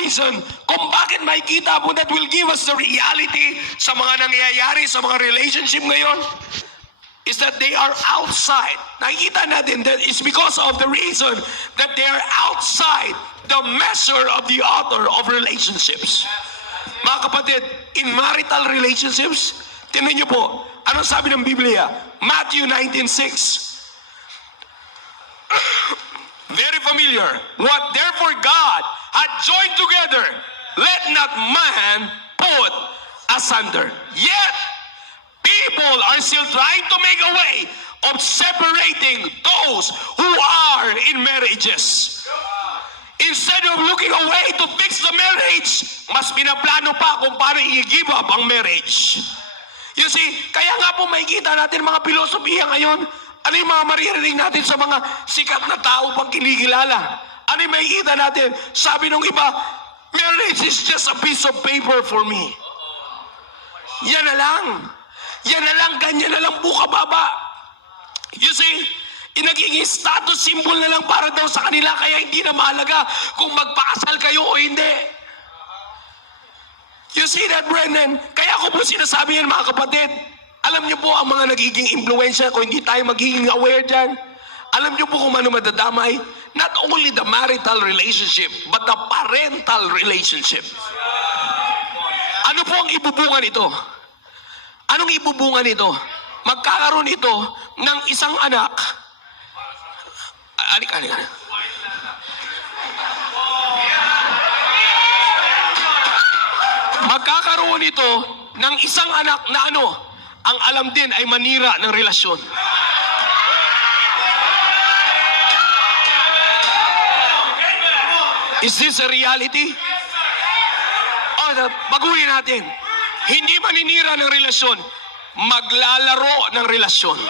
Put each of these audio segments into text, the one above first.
reason kung bakit makikita mo that will give us the reality sa mga nangyayari sa mga relationship ngayon is that they are outside. Nakikita natin that it's because of the reason that they are outside the measure of the author of relationships. Mga kapatid, in marital relationships, tingnan niyo po, anong sabi ng Biblia? Matthew 19:6. Very familiar. What therefore God had joined together, let not man put asunder. Yet, people are still trying to make a way of separating those who are in marriages. Instead of looking away to fix the marriage, mas pinaplano pa kung paano i-give up ang marriage. You see, kaya nga po makikita natin mga filosofiya ngayon. Ano yung mga maririnig natin sa mga sikat na tao pang kinikilala? Ano yung makikita natin? Sabi nung iba, marriage is just a piece of paper for me. Yan na lang. Yan na lang, ganyan na lang bukababa. You see, nagiging status symbol na lang para daw sa kanila, kaya hindi na mahalaga kung magpakasal kayo o hindi. You see that, Brennan? Kaya ko po sinasabi yan, mga kapatid. Alam niyo po ang mga nagiging impluensya kung hindi tayo magiging aware dyan. Alam niyo po kung ano madadamay? Not only the marital relationship, but the parental relationship. Ano po ang ibubungan ito? Anong ibubungan ito? Magkakaroon ito ng isang anak. Alik. Magkakaroon ito ng isang anak na ano? Ang alam din ay manira ng relasyon. Is this a reality? Baguhin natin. Hindi maninira ng relasyon, maglalaro ng relasyon.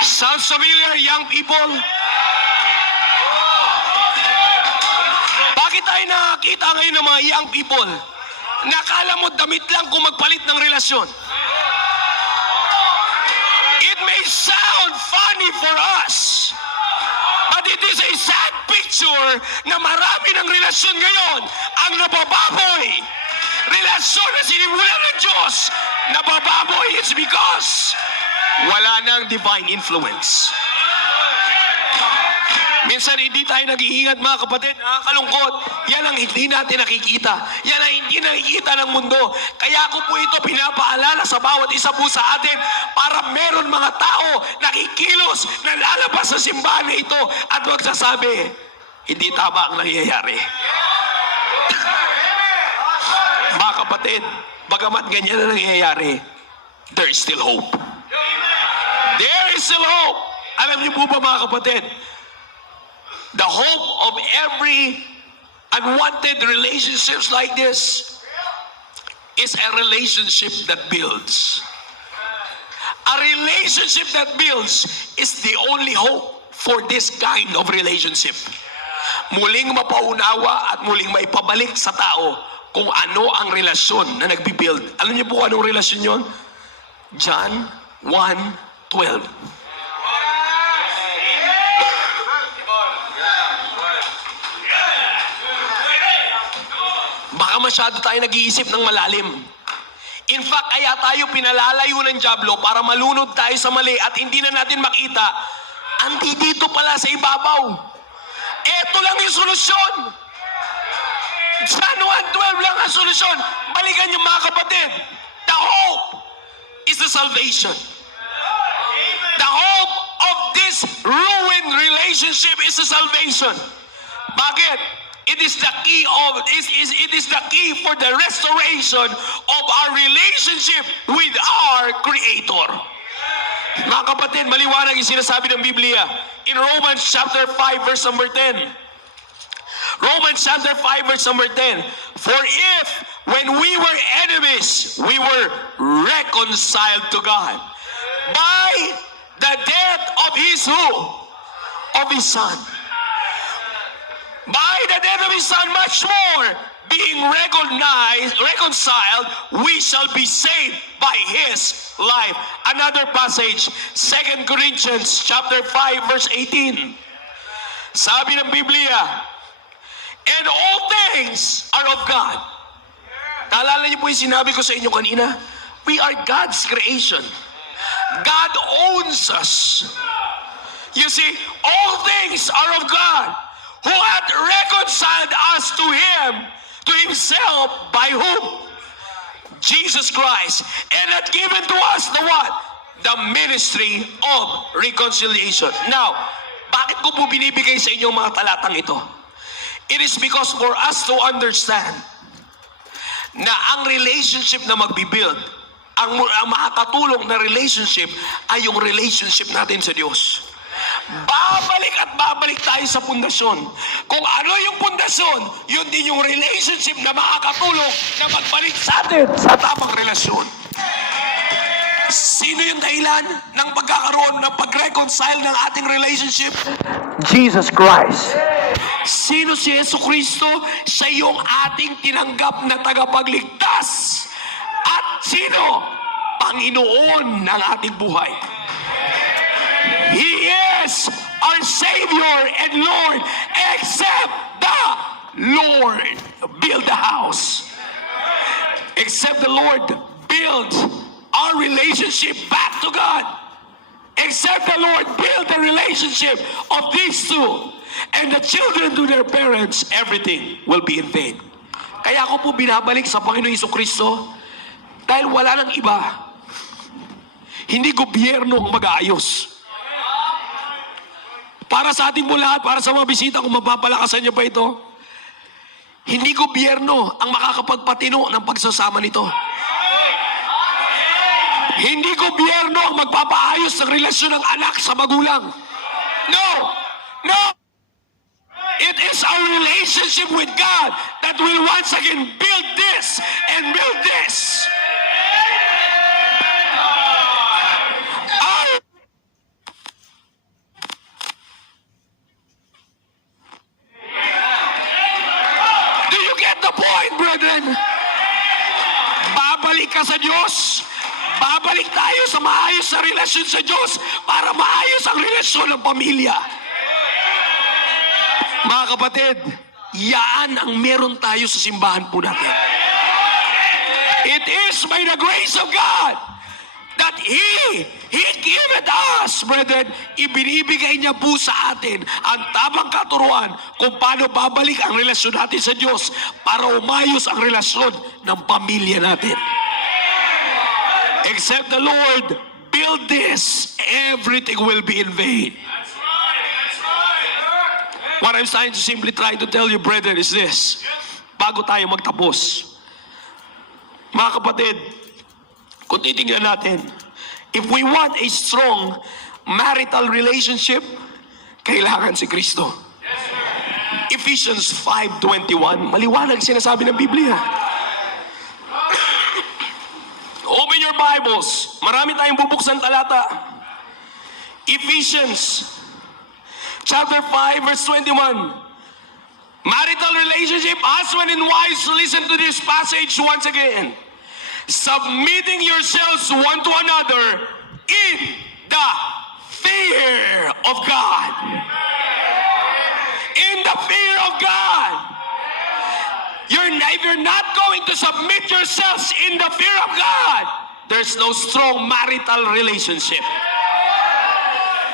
Sounds familiar, young people? Bakit tayo nakakita ngayon ng mga young people? Nakala mo damit lang kung magpalit ng relasyon. It may sound funny for us, but it is a sad picture na marami ng relasyon ngayon ang nabababoy. Relasyon na sinimulan ng Diyos, nabababoy. It's because wala nang divine influence. Minsan hindi tayo nag-iingat, mga kapatid, nakakalungkot. Yan ang hindi natin nakikita. Yan ang hindi nakikita ng mundo. Kaya ko po ito pinapaalala sa bawat isa po sa atin para meron mga tao nakikilos na lalabas sa simbahan na ito at magsasabi, hindi tama ang nangyayari. Mga kapatid, bagamat ganyan na nangyayari, there is still hope. There is still hope. Alam niyo po ba, mga kapatid, the hope of every unwanted relationships like this is a relationship that builds. A relationship that builds is the only hope for this kind of relationship. Muling mapaunawa at muling maipabalik sa tao kung ano ang relasyon na nagbibuild. Alam niyo po anong relasyon yun? John 1:12. Baka masyado tayo nag-iisip ng malalim. In fact, kaya tayo pinalalayo ng dyablo para malunod tayo sa mali at hindi na natin makita, dito pala sa ibabaw. Ito lang yung solusyon. John 1:12 lang ang solusyon. Balikan niyo, mga kapatid. The hope is the salvation. The hope of this ruined relationship is the salvation. Bakit? It is the key for the restoration of our relationship with our Creator. Mga kapatid, maliwanag yung sinasabi ng Biblia in Romans chapter 5 verse number 10. Romans chapter 5 verse number 10. For if when we were enemies, we were reconciled to God by the death of His who? Of His Son. By the death of His Son, much more, being reconciled, we shall be saved by His life. Another passage, 2 Corinthians chapter 5, verse 18. Sabi ng Biblia, and all things are of God. Naalala niyo po yung sinabi ko sa inyo kanina? We are God's creation. God owns us. You see, all things are of God, who hath reconciled us to Him, to Himself, by whom? Jesus Christ, and hath given to us the what? The ministry of reconciliation. Now, bakit ko po binibigay sa inyo mga talatang ito? It is because for us to understand na ang relationship na magbibuild, ang makakatulong na relationship ay yung relationship natin sa Diyos. Babalik at babalik tayo sa pundasyon. Kung ano yung pundasyon, yun din yung relationship na makakatulong na magbalik sa atin sa tamang relasyon. Sino yung dahilan ng pagkakaroon ng pag-reconcile ng ating relationship? Jesus Christ. Sino si Yesu Cristo? Siya yung ating tinanggap na tagapagligtas. At sino? Panginoon ng ating buhay. He is our Savior and Lord, except the Lord build the house. Except the Lord build our relationship back to God. Except the Lord build the relationship of these two and the children to their parents, everything will be in vain. Kaya ako po binabalik sa Panginoon Jesucristo dahil wala nang iba. Hindi gobyerno ang mag-aayos. Para sa ating po lahat, para sa mga bisita, kung mapapalakasan niyo pa ito, hindi gobyerno ang makakapagpatino ng pagsasama nito. Hindi gobyerno ang magpapaayos ng relasyon ng anak sa magulang. No! No! It is our relationship with God that will once again build this and build this. Do you get the point, brethren? Babalik ka sa Diyos. Babalik tayo sa maayos na relasyon sa Diyos para maayos ang relasyon ng pamilya. Mga kapatid, yaan ang meron tayo sa simbahan po natin. It is by the grace of God that He giveth us, brethren, ibinibigay niya po sa atin ang tamang katuruan kung paano babalik ang relasyon natin sa Diyos para umayos ang relasyon ng pamilya natin. Except the Lord build this, everything will be in vain. What I'm trying to simply try to tell you, brethren, is this. Bago tayo magtapos. Mga kapatid, kung titingnan natin, if we want a strong marital relationship, kailangan si Kristo. Ephesians 5:21, maliwanag sinasabi ng Biblia. Open your Bibles. Marami tayong bubuksan talata. Ephesians chapter 5 verse 21. Marital relationship, husband and wives, listen to this passage once again. Submitting yourselves one to another in the fear of God. In the fear of God. If you're not going to submit yourselves in the fear of God, there's no strong marital relationship.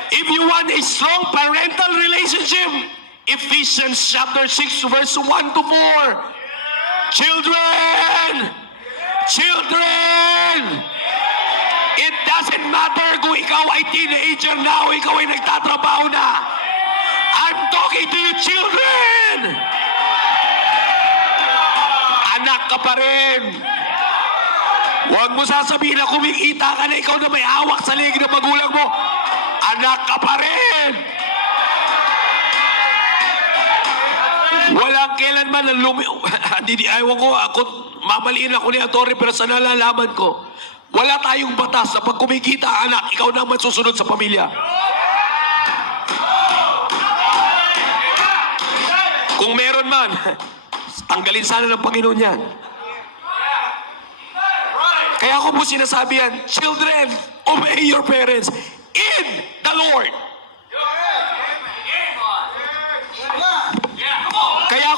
If you want a strong parental relationship, Ephesians chapter 6 verse 1 to 4. Children! Children! It doesn't matter kung ikaw ay teenager na o ikaw ay nagtatrabaho na. I'm talking to you, children! Anak ka pa rin. Huwag mo sasabihin na kumikita ka na ikaw na may hawak sa leeg ng magulang mo. Anak ka pa rin. Walang kailanman na ayaw ko, mamaliin ako ni Atty. Pero sa nalalaman ko, wala tayong batas na pag kumikita anak, ikaw naman susunod sa pamilya. Kung meron man, tanggalin sana ng Panginoon yan. Kaya ako po sinasabi yan, children, obey your parents in the Lord.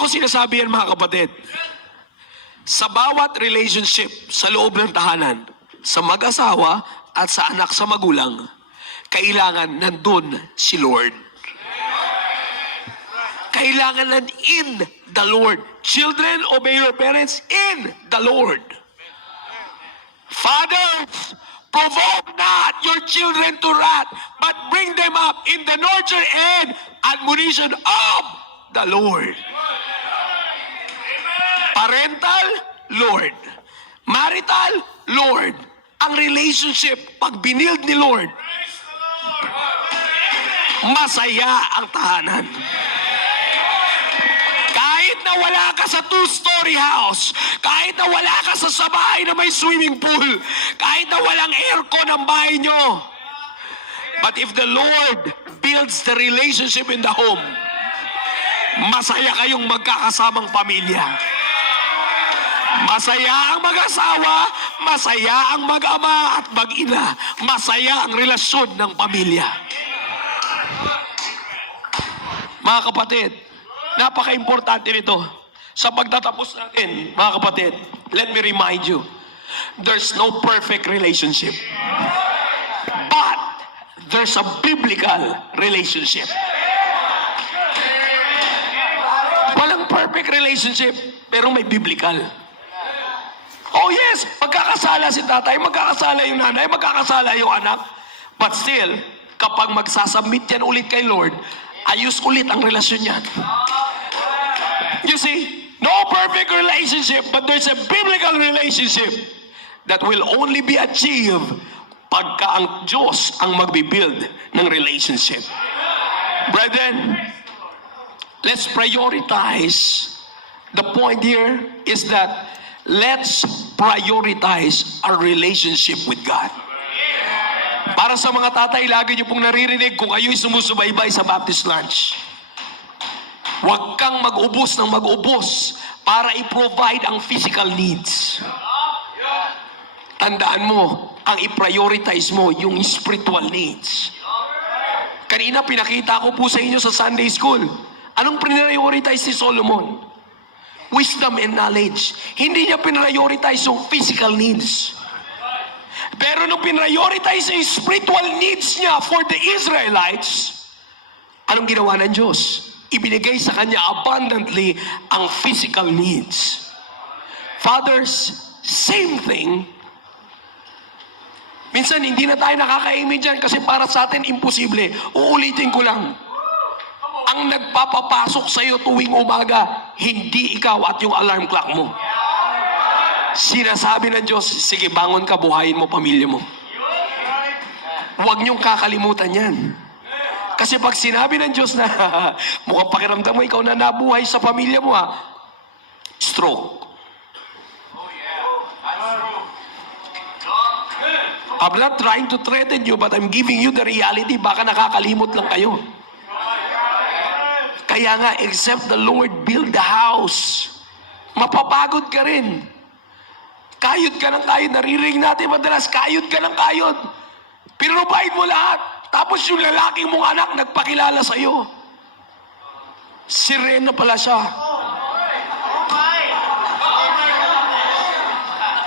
ko sinasabi yan, mga kapatid? Sa bawat relationship sa loob ng tahanan, sa mag-asawa at sa anak sa magulang, kailangan nandun si Lord. Kailangan in the Lord. Children, obey your parents in the Lord. Fathers, provoke not your children to wrath, but bring them up in the nurture and admonition of the Lord. Parental, Lord. Marital, Lord. Ang relationship, pag binild ni Lord, masaya ang tahanan. Kahit na wala ka sa two-story house, kahit na wala ka sa bahay na may swimming pool, kahit na walang aircon ang bahay nyo, but if the Lord builds the relationship in the home, masaya kayong magkakasamang pamilya. Masaya ang mag-asawa, masaya ang mag-ama at mag-ina, masaya ang relasyon ng pamilya. Mga kapatid, napaka-importante nito. Sa pagtatapos natin, mga kapatid, let me remind you, there's no perfect relationship. But, there's a biblical relationship. Walang perfect relationship, pero may biblical. Oh yes, magkakasala si tatay, magkakasala yung nanay, magkakasala yung anak. But still, kapag magsasubmit yan ulit kay Lord, ayos ulit ang relasyon niyan. You see, no perfect relationship, but there's a biblical relationship that will only be achieved pagka ang Diyos ang magbibuild ng relationship. Brethren, let's prioritize. The point here is that let's prioritize our relationship with God. Para sa mga tatay, lagi niyo pong naririnig kung kayo'y sumusubaybay sa Baptist Lunch. Huwag kang mag-ubos ng mag-ubos para i-provide ang physical needs. Tandaan mo, ang i-prioritize mo yung spiritual needs. Kanina pinakita ko po sa inyo sa Sunday School. Anong prioritize ni Solomon? Wisdom and knowledge. Hindi niya prioritize yung physical needs. Pero nung prioritize yung spiritual needs niya for the Israelites, anong ginawa ng Diyos? Ibinigay sa kanya abundantly ang physical needs. Fathers, same thing. Minsan hindi na tayo nakaka-amen dyan kasi para sa atin imposible. Uulitin ko lang. Ang nagpapapasok sa iyo tuwing umaga, hindi ikaw at yung alarm clock mo. Sinasabi ng Diyos, sige bangon ka, buhayin mo pamilya mo. Huwag niyong kakalimutan yan. Kasi pag sinabi ng Diyos na mukhang pakiramdam mo ikaw na nabuhay sa pamilya mo, stroke. I'm not trying to threaten you, but I'm giving you the reality. Baka nakakalimot lang kayo. Kaya nga, except the Lord build the house, mapapagod ka rin. Kayod ka ng kayod. Naririnig natin madalas, kayod ka ng kayod. Pinrovide mo lahat. Tapos yung lalaking mong anak nagpakilala sa'yo. Sirena pala siya.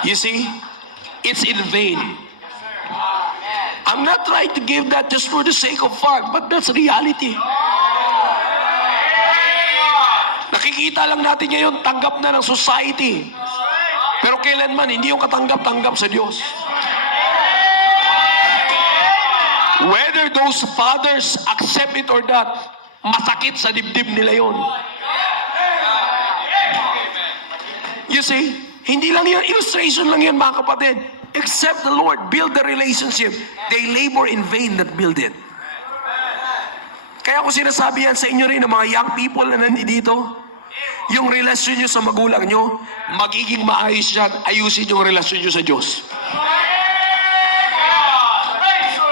You see, it's in vain. I'm not trying to give that just for the sake of fun, but that's reality. Nakikita lang natin ngayon, tanggap na ng society. Pero kailanman, hindi yung katanggap-tanggap sa Diyos. Whether those fathers accept it or not, masakit sa dibdib nila yon. You see, hindi lang yan, illustration lang yan mga kapatid. Except the Lord build the relationship, they labor in vain that build it. Kaya ko sinasabi yan sa inyo rin ng mga young people na nandito, yung relasyon nyo sa magulang nyo, magiging maayos yan, ayusin yung relasyon nyo sa Diyos.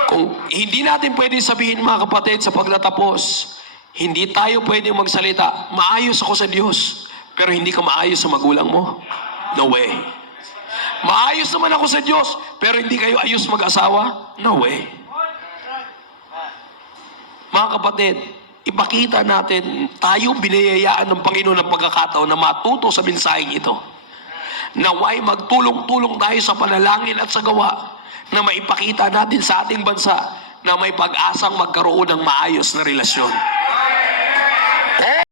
Kung hindi natin pwede sabihin mga kapatid sa pagtatapos, hindi tayo pwede magsalita, maayos ako sa Diyos, pero hindi ka maayos sa magulang mo. No way. Maayos naman ako sa Diyos, pero hindi kayo ayos mag-asawa? No way. Mga kapatid, ipakita natin, tayo binayayaan ng Panginoon ng pagkakataon na matuto sa mensaheng ito. Naway magtulong-tulong tayo sa panalangin at sa gawa na maipakita natin sa ating bansa na may pag-asang magkaroon ng maayos na relasyon.